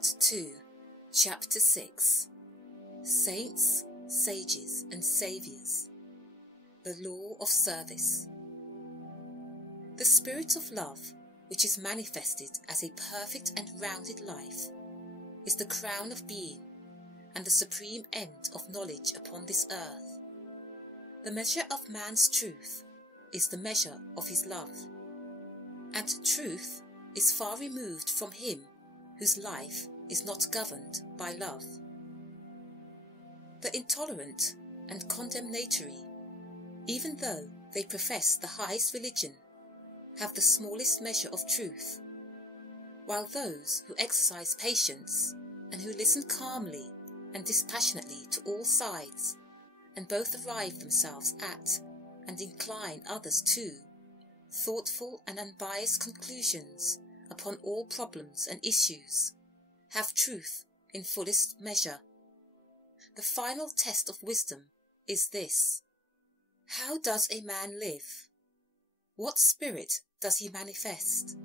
Part 2, Chapter 6, Saints, Sages and Saviours, the Law of Service. The spirit of love, which is manifested as a perfect and rounded life, is the crown of being and the supreme end of knowledge upon this earth. The measure of man's truth is the measure of his love, and truth is far removed from him whose life is not governed by love. The intolerant and condemnatory, even though they profess the highest religion, have the smallest measure of truth, while those who exercise patience and who listen calmly and dispassionately to all sides, and both arrive themselves at and incline others to thoughtful and unbiased conclusions upon all problems and issues, have truth in fullest measure. The final test of wisdom is this: how does a man live? What spirit does he manifest?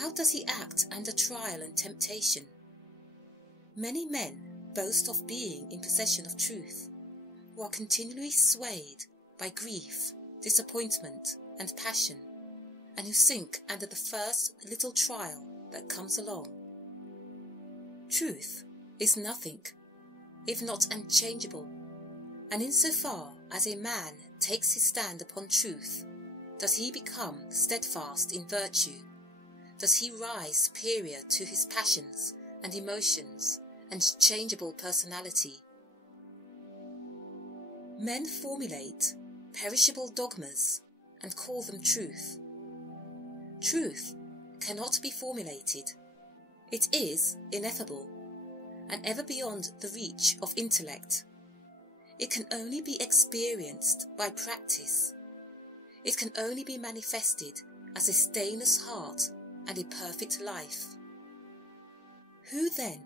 How does he act under trial and temptation? Many men boast of being in possession of truth, who are continually swayed by grief, disappointment, and passion, and who sink under the first little trial that comes along. Truth is nothing, if not unchangeable, and insofar as a man takes his stand upon truth, does he become steadfast in virtue, does he rise superior to his passions and emotions and changeable personality. Men formulate perishable dogmas and call them truth. Truth cannot be formulated. It is ineffable and ever beyond the reach of intellect. It can only be experienced by practice. It can only be manifested as a stainless heart and a perfect life. Who then,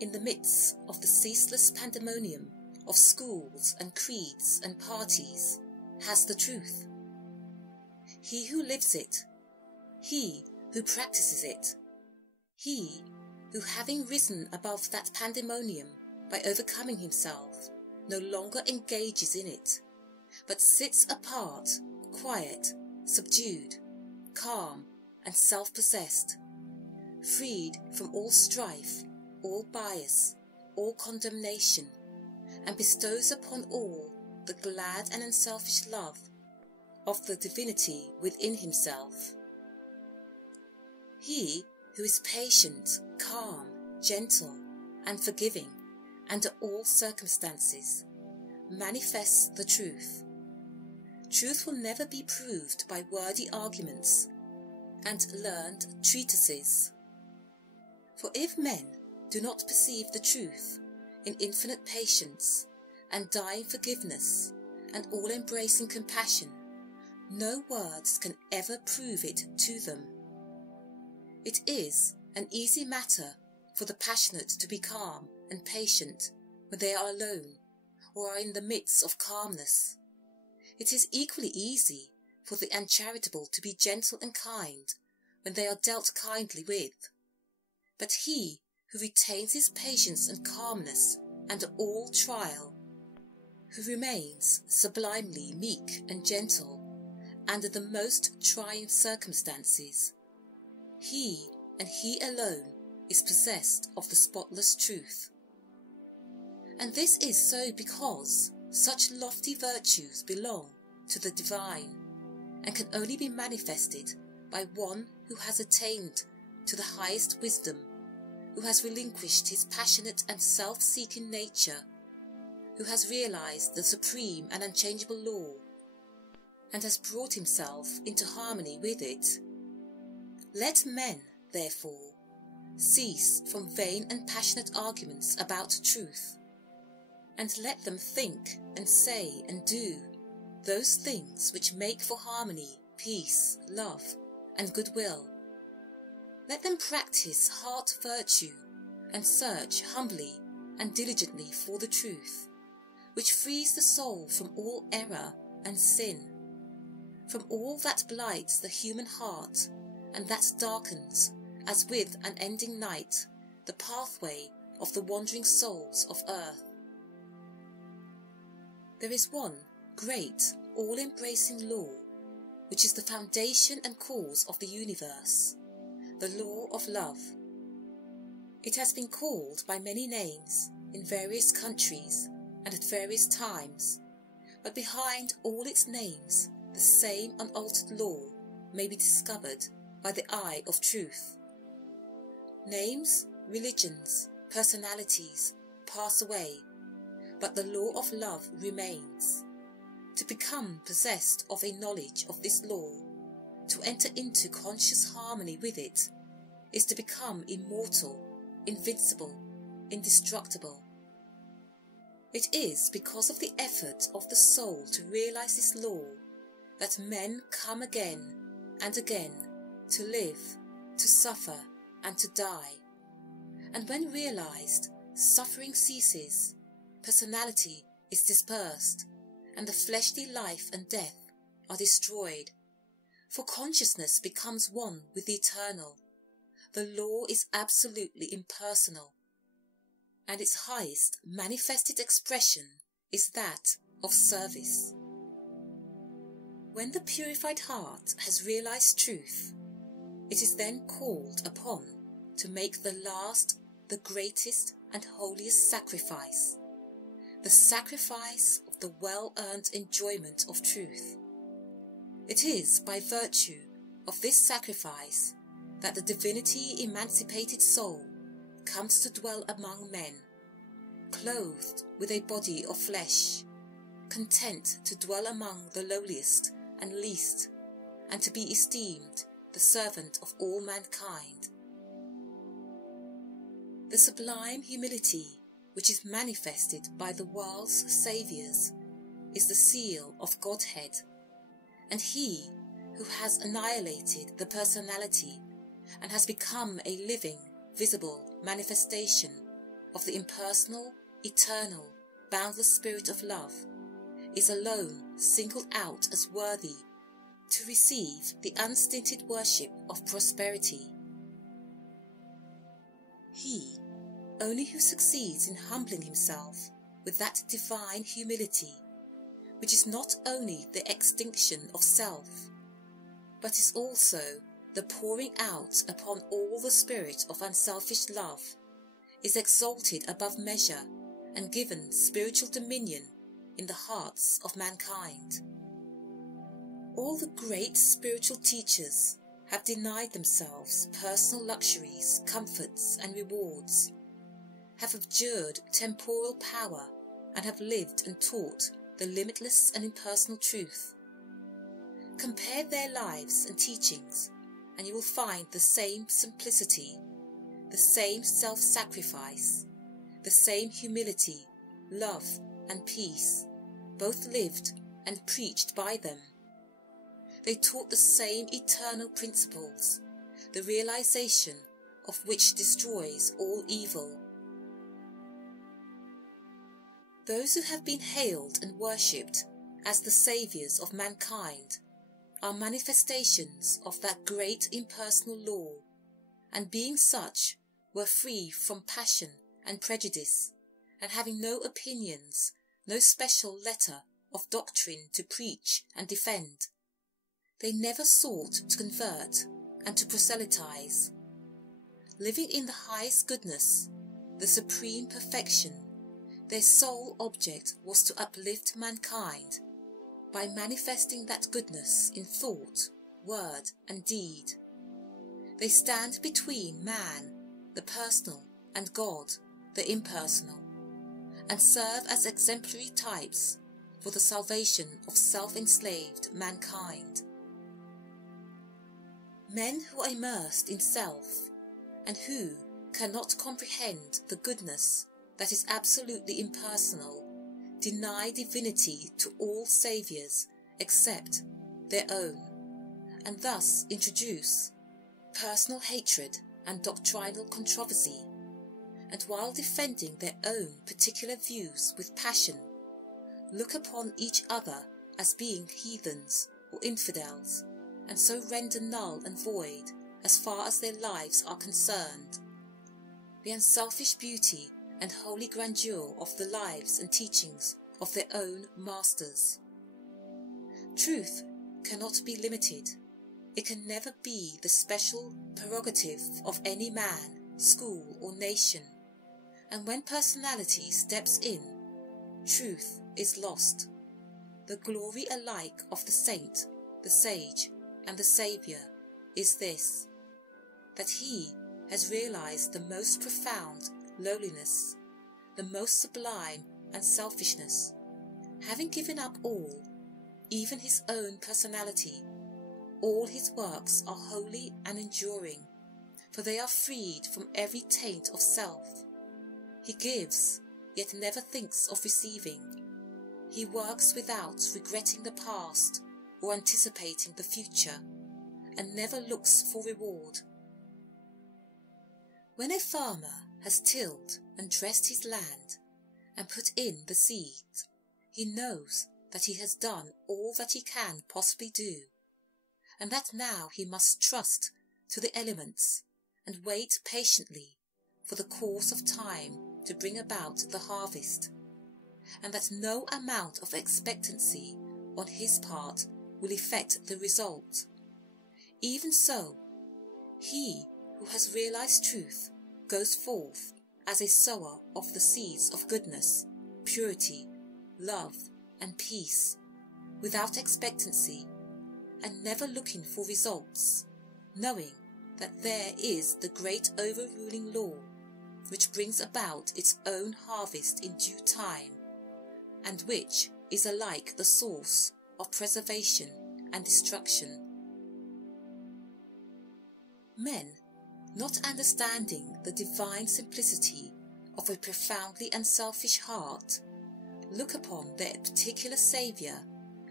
in the midst of the ceaseless pandemonium of schools and creeds and parties, has the truth? He who lives it, he who practices it, he who, having risen above that pandemonium by overcoming himself, no longer engages in it, but sits apart, quiet, subdued, calm and self-possessed, freed from all strife, all bias, all condemnation, and bestows upon all the glad and unselfish love of the divinity within himself. He who is patient, calm, gentle, and forgiving under all circumstances manifests the truth. Truth will never be proved by wordy arguments and learned treatises. For if men do not perceive the truth in infinite patience and dying forgiveness and all-embracing compassion, no words can ever prove it to them. It is an easy matter for the passionate to be calm and patient when they are alone or are in the midst of calmness. It is equally easy for the uncharitable to be gentle and kind when they are dealt kindly with. But he who retains his patience and calmness under all trial, who remains sublimely meek and gentle under the most trying circumstances, he and he alone is possessed of the spotless truth. And this is so because such lofty virtues belong to the divine, and can only be manifested by one who has attained to the highest wisdom, who has relinquished his passionate and self-seeking nature, who has realized the supreme and unchangeable law, and has brought himself into harmony with it. Let men, therefore, cease from vain and passionate arguments about truth, and let them think and say and do those things which make for harmony, peace, love, and goodwill. Let them practice heart virtue and search humbly and diligently for the truth, which frees the soul from all error and sin, from all that blights the human heart and that darkens, as with unending night, the pathway of the wandering souls of earth. There is one great, all-embracing law, which is the foundation and cause of the universe, the law of love. It has been called by many names in various countries and at various times, but behind all its names, the same unaltered law may be discovered by the eye of truth. Names, religions, personalities pass away, but the law of love remains. To become possessed of a knowledge of this law, to enter into conscious harmony with it, is to become immortal, invincible, indestructible. It is because of the effort of the soul to realize this law that men come again and again to live, to suffer, and to die. And when realized, suffering ceases, personality is dispersed, and the fleshly life and death are destroyed, for consciousness becomes one with the eternal. The law is absolutely impersonal, and its highest manifested expression is that of service. When the purified heart has realized truth, it is then called upon to make the last, the greatest and holiest sacrifice, the sacrifice of the well-earned enjoyment of truth. It is by virtue of this sacrifice that the divinity-emancipated soul comes to dwell among men, clothed with a body of flesh, content to dwell among the lowliest and least, and to be esteemed the servant of all mankind. The sublime humility which is manifested by the world's Saviours is the seal of Godhead, and he who has annihilated the personality and has become a living, visible manifestation of the impersonal, eternal, boundless spirit of love, is alone singled out as worthy to receive the unstinted worship of prosperity. He only who succeeds in humbling himself with that divine humility, which is not only the extinction of self, but is also the pouring out upon all the spirit of unselfish love, is exalted above measure and given spiritual dominion in the hearts of mankind. All the great spiritual teachers have denied themselves personal luxuries, comforts and rewards, have abjured temporal power, and have lived and taught the limitless and impersonal truth. Compare their lives and teachings, and you will find the same simplicity, the same self-sacrifice, the same humility, love and peace, both lived and preached by them. They taught the same eternal principles, the realization of which destroys all evil. Those who have been hailed and worshipped as the saviours of mankind are manifestations of that great impersonal law, and being such, were free from passion and prejudice, and having no opinions, no special letter of doctrine to preach and defend. They never sought to convert and to proselytize. Living in the highest goodness, the supreme perfection, their sole object was to uplift mankind by manifesting that goodness in thought, word and deed. They stand between man, the personal, and God, the impersonal, and serve as exemplary types for the salvation of self-enslaved mankind. Men who are immersed in self, and who cannot comprehend the goodness that is absolutely impersonal, deny divinity to all saviours except their own, and thus introduce personal hatred and doctrinal controversy, and while defending their own particular views with passion, look upon each other as being heathens or infidels, and so render null and void as far as their lives are concerned. the unselfish beauty and holy grandeur of the lives and teachings of their own masters. Truth cannot be limited. It can never be the special prerogative of any man, school, or nation. And when personality steps in, truth is lost. The glory alike of the saint, the sage, and the Saviour is this, that he has realized the most profound lowliness, the most sublime unselfishness. Having given up all, even his own personality, all his works are holy and enduring, for they are freed from every taint of self. He gives, yet never thinks of receiving. He works without regretting the past or anticipating the future, and never looks for reward. When a farmer has tilled and dressed his land and put in the seeds, he knows that he has done all that he can possibly do, and that now he must trust to the elements and wait patiently for the course of time to bring about the harvest, and that no amount of expectancy on his part will effect the result. Even so, he who has realized truth goes forth as a sower of the seeds of goodness, purity, love, and peace, without expectancy, and never looking for results, knowing that there is the great overruling law which brings about its own harvest in due time, and which is alike the source of preservation and destruction. Men, not understanding the divine simplicity of a profoundly unselfish heart, look upon their particular Saviour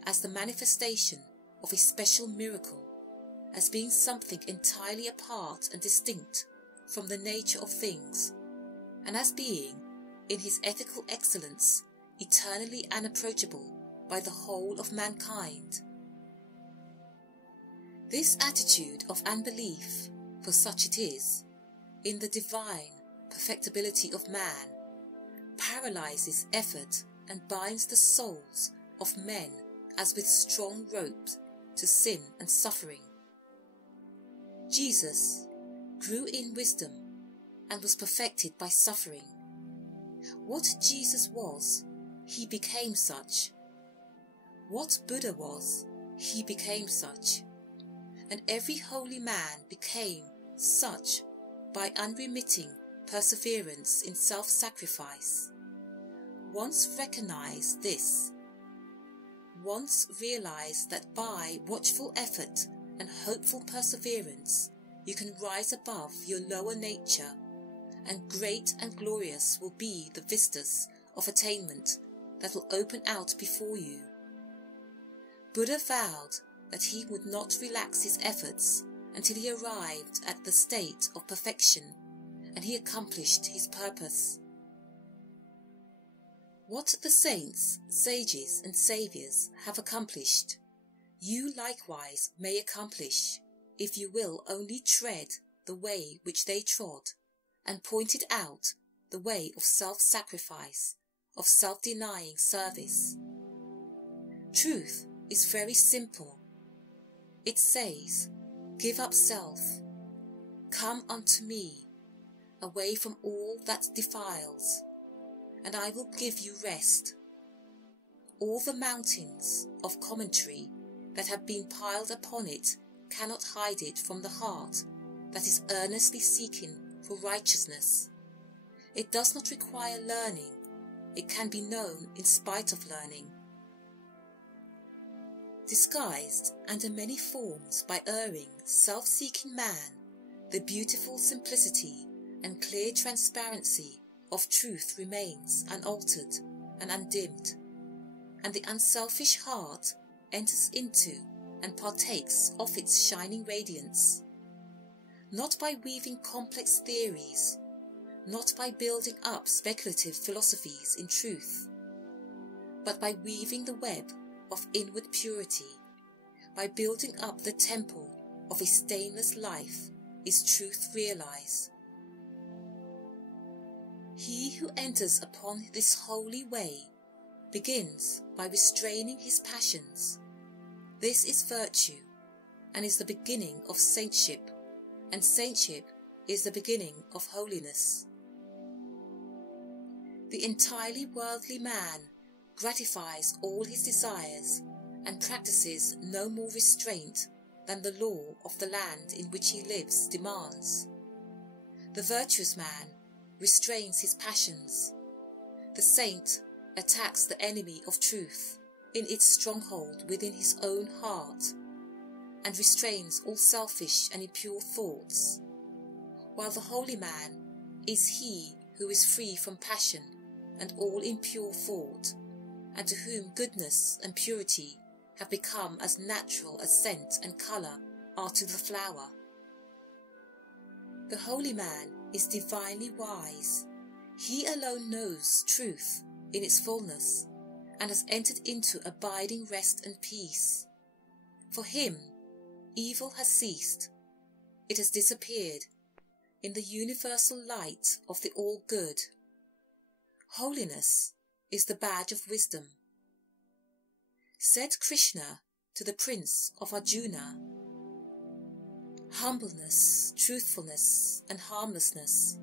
as the manifestation of a special miracle, as being something entirely apart and distinct from the nature of things, and as being, in his ethical excellence, eternally unapproachable by the whole of mankind. This attitude of unbelief, for such it is, in the divine perfectibility of man, paralyzes effort and binds the souls of men as with strong ropes to sin and suffering. Jesus grew in wisdom and was perfected by suffering. What Jesus was, he became such. What Buddha was, he became such. And every holy man became such by unremitting perseverance in self-sacrifice. Once recognize this, once realize that by watchful effort and hopeful perseverance you can rise above your lower nature, and great and glorious will be the vistas of attainment that will open out before you. Buddha vowed that he would not relax his efforts until he arrived at the state of perfection, and he accomplished his purpose. What the saints, sages, and saviours have accomplished, you likewise may accomplish, if you will only tread the way which they trod, and pointed out the way of self-sacrifice, of self-denying service. Truth is very simple. It says, give up self, come unto me, away from all that defiles, and I will give you rest. All the mountains of commentary that have been piled upon it cannot hide it from the heart that is earnestly seeking for righteousness. It does not require learning. It can be known in spite of learning. Disguised under many forms by erring, self-seeking man, the beautiful simplicity and clear transparency of truth remains unaltered and undimmed, and the unselfish heart enters into and partakes of its shining radiance, not by weaving complex theories, not by building up speculative philosophies in truth, but by weaving the web of inward purity, by building up the temple of a stainless life, is truth realized. He who enters upon this holy way begins by restraining his passions. This is virtue, and is the beginning of saintship, and saintship is the beginning of holiness. The entirely worldly man gratifies all his desires and practices no more restraint than the law of the land in which he lives demands. The virtuous man restrains his passions. The saint attacks the enemy of truth in its stronghold within his own heart, and restrains all selfish and impure thoughts, while the holy man is he who is free from passion and all impure thought, and to whom goodness and purity have become as natural as scent and colour are to the flower. The holy man is divinely wise. He alone knows truth in its fullness, and has entered into abiding rest and peace. For him, evil has ceased. It has disappeared in the universal light of the all-good. Holiness is the badge of wisdom. Said Krishna to the prince of Arjuna, humbleness, truthfulness and harmlessness,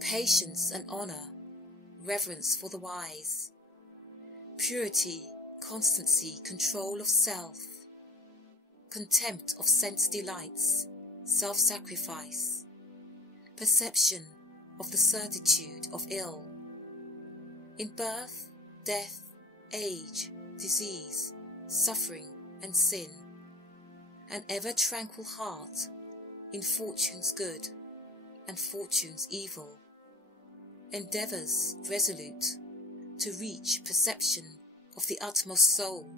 patience and honour, reverence for the wise, purity, constancy, control of self, contempt of sense delights, self-sacrifice, perception of the certitude of ill, in birth, death, age, disease, suffering and sin, an ever tranquil heart in fortune's good and fortune's evil, endeavours resolute to reach perception of the utmost soul,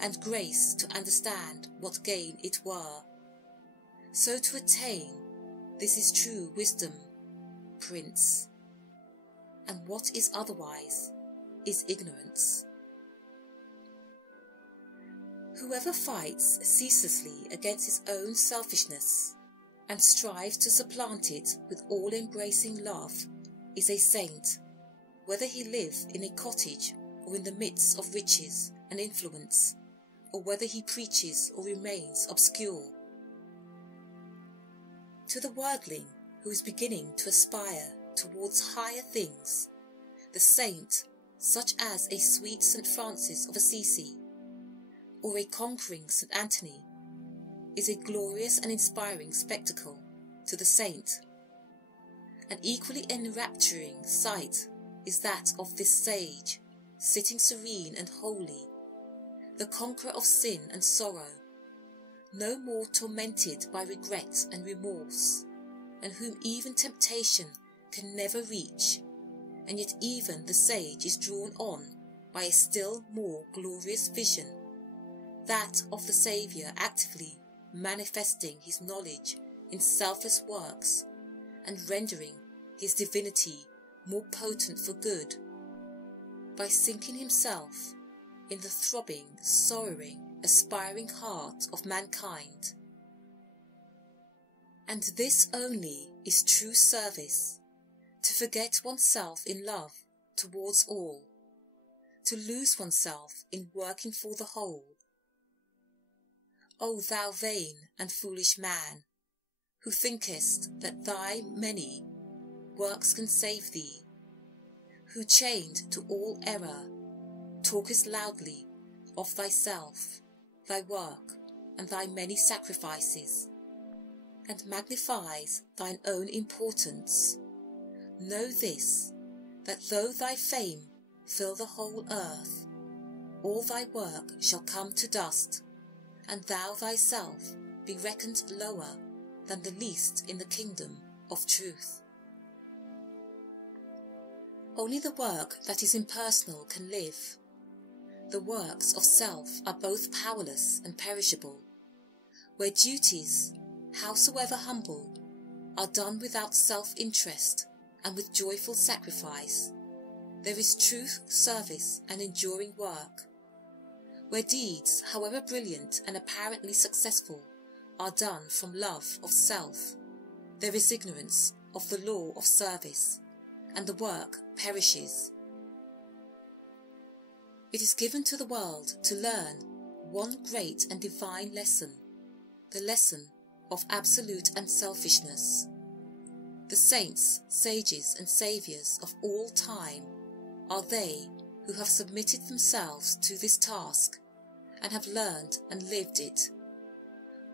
and grace to understand what gain it were. So to attain, this is true wisdom, Prince, and what is otherwise is ignorance. Whoever fights ceaselessly against his own selfishness and strives to supplant it with all-embracing love is a saint, whether he live in a cottage or in the midst of riches and influence, or whether he preaches or remains obscure. To the worldling who is beginning to aspire towards higher things, the saint, such as a sweet St. Francis of Assisi, or a conquering St. Anthony, is a glorious and inspiring spectacle to the saint. An equally enrapturing sight is that of this sage, sitting serene and holy, the conqueror of sin and sorrow, no more tormented by regret and remorse, and whom even temptation can never reach, and yet even the sage is drawn on by a still more glorious vision, that of the Saviour actively manifesting his knowledge in selfless works, and rendering his divinity more potent for good, by sinking himself in the throbbing, sorrowing, aspiring heart of mankind. And this only is true service, to forget oneself in love towards all, to lose oneself in working for the whole. O thou vain and foolish man, who thinkest that thy many works can save thee, who chained to all error, talkest loudly of thyself, thy work, and thy many sacrifices, and magnifies thine own importance, know this, that though thy fame fill the whole earth, all thy work shall come to dust, and thou thyself be reckoned lower than the least in the kingdom of truth. Only the work that is impersonal can live. The works of self are both powerless and perishable. Where duties, howsoever humble, are done without self-interest and with joyful sacrifice, there is truth, service, and enduring work. Where deeds, however brilliant and apparently successful, are done from love of self, there is ignorance of the law of service and the work perishes. It is given to the world to learn one great and divine lesson, the lesson of absolute unselfishness. The saints, sages and saviours of all time are they who have submitted themselves to this task and have learned and lived it.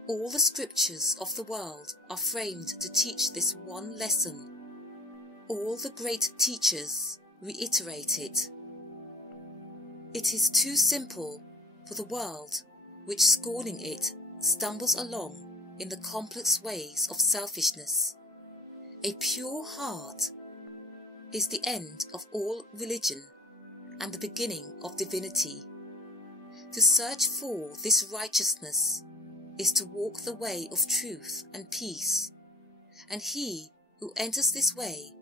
All the scriptures of the world are framed to teach this one lesson. All the great teachers reiterate it. It is too simple for the world, which scorning it stumbles along in the complex ways of selfishness. A pure heart is the end of all religion and the beginning of divinity. To search for this righteousness is to walk the way of truth and peace, and he who enters this way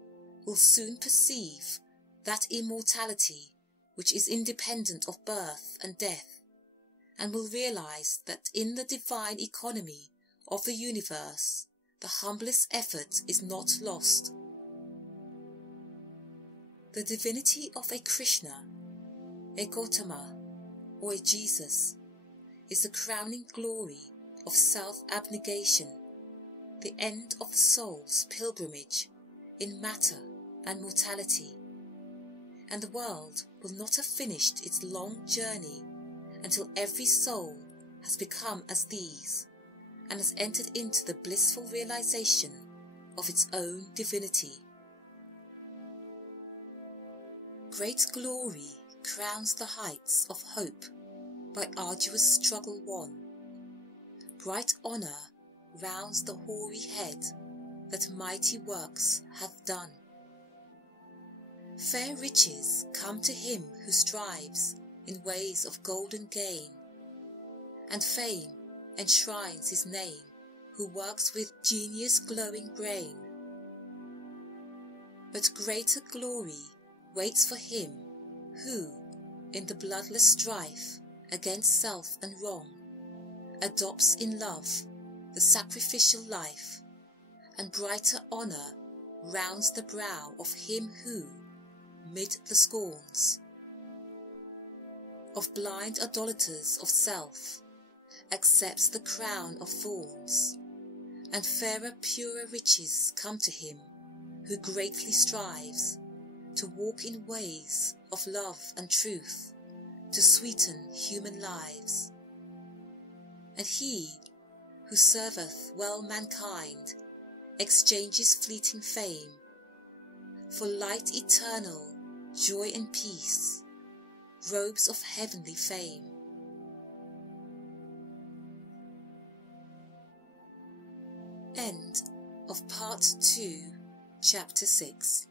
will soon perceive that immortality which is independent of birth and death, and will realize that in the divine economy of the universe, the humblest effort is not lost. The divinity of a Krishna, a Gautama, or a Jesus is the crowning glory of self-abnegation, the end of the soul's pilgrimage in matter and mortality, and the world will not have finished its long journey until every soul has become as these and has entered into the blissful realization of its own divinity. Great glory crowns the heights of hope by arduous struggle won. Bright honour rounds the hoary head that mighty works hath done. Fair riches come to him who strives in ways of golden gain, and fame enshrines his name who works with genius glowing brain. But greater glory waits for him who, in the bloodless strife against self and wrong, adopts in love the sacrificial life, and brighter honour rounds the brow of him who, mid the scorns of blind idolaters of self, accepts the crown of thorns, and fairer purer riches come to him who greatly strives to walk in ways of love and truth to sweeten human lives. And he who serveth well mankind exchanges fleeting fame for light eternal, joy and peace, robes of heavenly fame. End of Part 2, Chapter 6.